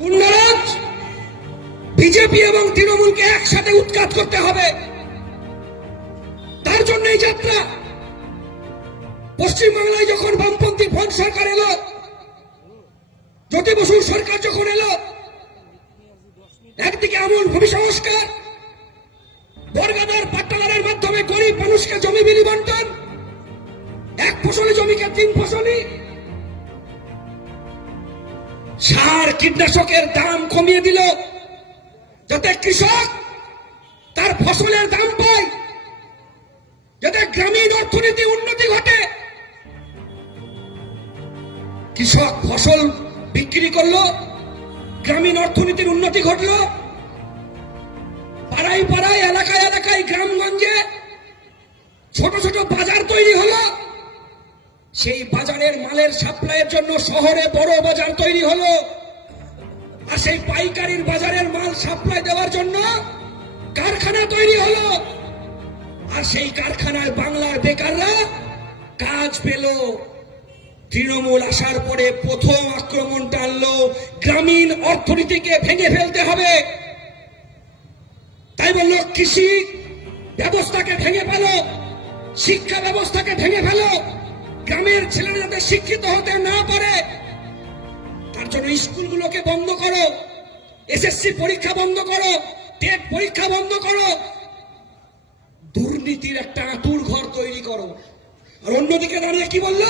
Goonda raj BJP এবং তৃণমূলকে একসাথে উৎখাত করতে হবে। তার জন্য এই যাত্রা পশ্চিমবাংলায় যখন বামপন্থী ফ্রন্ট সরকার এলো জ্যোতি বসুর সরকার যখন এলো, একদিকে আমূল ভূমি সংস্কার বর্গাদার পাট্টাদারের মাধ্যমে গরিব মানুষকে জমি বিলি বন্টন, এক ফসলি জমিকে তিন ফসলি সার কীটনাশকের দাম কমিয়ে দিল যাতে কৃষক তার ফসলের দাম পায়, যাতে গ্রামীণ অর্থনীতি উন্নতি ঘটে। কৃষক ফসল বিক্রি করল, গ্রামীণ অর্থনীতির উন্নতি ঘটলো। পাড়ায় পাড়ায়, এলাকায় এলাকায়, গ্রামগঞ্জে ছোট ছোট বাজার তৈরি সেই বাজারের মালের সাপ্লাইয়ের জন্য শহরে বড় বাজার তৈরি হলো। আর সেই পাইকারির বাজারের মাল সাপ্লাই দেওয়ার জন্য কারখানা তৈরি হলো। আর সেই কারখানায় বাংলার বেকাররা কাজ পেল। তৃণমূল আসার পরে প্রথম আক্রমণ টানলো। গ্রামীণ অর্থনীতিকে ভেঙে ফেলতে হবে। তাই বলল, কৃষি ব্যবস্থাকে ভেঙে ফেলো, শিক্ষা ব্যবস্থাকে ভেঙে ফেলো। গ্রামের ছেলেরা যাতে শিক্ষিত হতে না পারে, তার জন্য স্কুলগুলোকে বন্ধ করো। এসএসসি পরীক্ষা বন্ধ করো, টেট পরীক্ষা বন্ধ করো। দুর্নীতির একটা আতুর ঘর তৈরি করো। আর অন্যদিকে দাঁড়িয়ে কি বলল?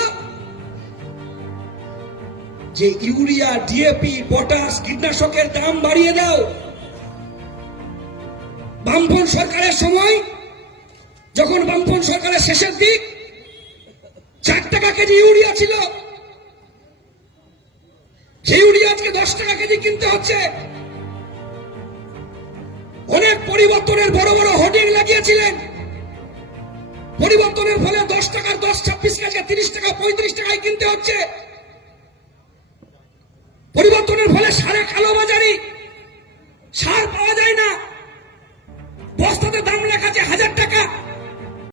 যে ইউরিয়া ডিএপি পটাশ কীটনাশকের দাম বাড়িয়ে দাও। বামপন সরকারের সময়, যখন বামপন সরকারের শেষের দিক চার টাকা কেজি ইউরিয়া ছিল। সেই ইউরিয়া আজকে দশ টাকা কেজি কিনতে হচ্ছে। অনেক পরিবর্তনের বড় বড় হোর্ডিং লাগিয়েছিলেন। পরিবর্তনের ফলে দশ টাকার দশ ছাব্বিশ টাকা তিরিশ টাকা, পঁয়ত্রিশ টাকায় কিনতে হচ্ছে। পরিবর্তনের ফলে সারে কালোবাজারি